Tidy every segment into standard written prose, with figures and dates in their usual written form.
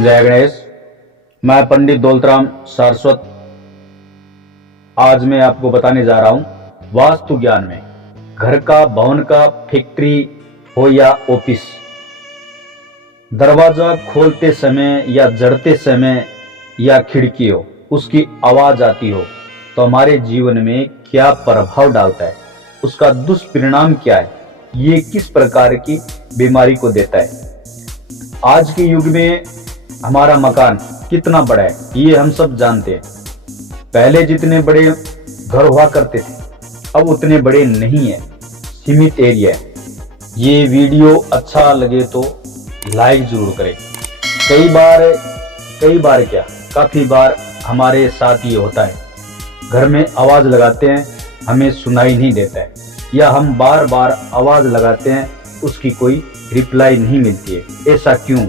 जय गणेश। मैं पंडित दौलतराम सारस्वत आज मैं आपको बताने जा रहा हूं वास्तु ज्ञान में घर का, भवन का, फैक्ट्री हो या ऑफिस, दरवाजा खोलते समय या जड़ते समय या खिड़की हो, उसकी आवाज आती हो तो हमारे जीवन में क्या प्रभाव डालता है, उसका दुष्परिणाम क्या है, ये किस प्रकार की बीमारी को देता है। आज के युग में हमारा मकान कितना बड़ा है ये हम सब जानते हैं। पहले जितने बड़े घर हुआ करते थे अब उतने बड़े नहीं है, सीमित एरिया है। ये वीडियो अच्छा लगे तो लाइक जरूर करें। कई बार क्या काफी बार हमारे साथ ये होता है, घर में आवाज लगाते हैं हमें सुनाई नहीं देता है, या हम बार बार आवाज लगाते हैं उसकी कोई रिप्लाई नहीं मिलती है। ऐसा क्यों?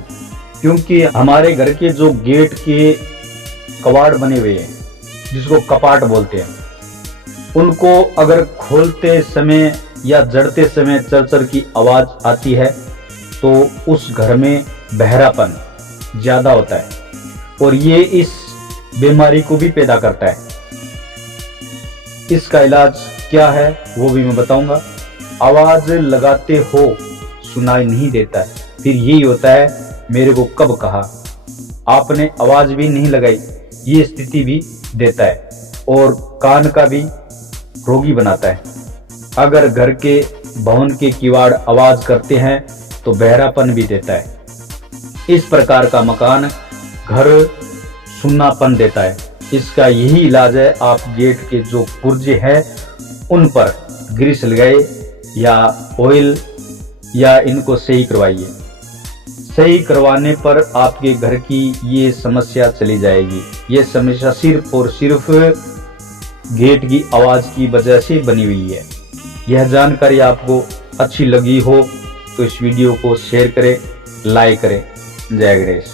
क्योंकि हमारे घर के जो गेट के कबाड़ बने हुए हैं, जिसको कपाट बोलते हैं, उनको अगर खोलते समय या जड़ते समय चरचर की आवाज आती है तो उस घर में बहरापन ज्यादा होता है और ये इस बीमारी को भी पैदा करता है। इसका इलाज क्या है वो भी मैं बताऊंगा। आवाज लगाते हो सुनाई नहीं देता है, फिर यही होता है मेरे को कब कहा, आपने आवाज भी नहीं लगाई, ये स्थिति भी देता है और कान का भी रोगी बनाता है। अगर घर के, भवन के किवाड़ आवाज करते हैं तो बहरापन भी देता है। इस प्रकार का मकान घर सुन्नापन देता है। इसका यही इलाज है, आप गेट के जो पुर्जे हैं उन पर ग्रीस लगाए या ऑयल या इनको सही करवाइए। सही करवाने पर आपके घर की ये समस्या चली जाएगी। ये समस्या सिर्फ और सिर्फ गेट की आवाज की वजह से बनी हुई है। यह जानकारी आपको अच्छी लगी हो तो इस वीडियो को शेयर करें, लाइक करें। जय गणेश।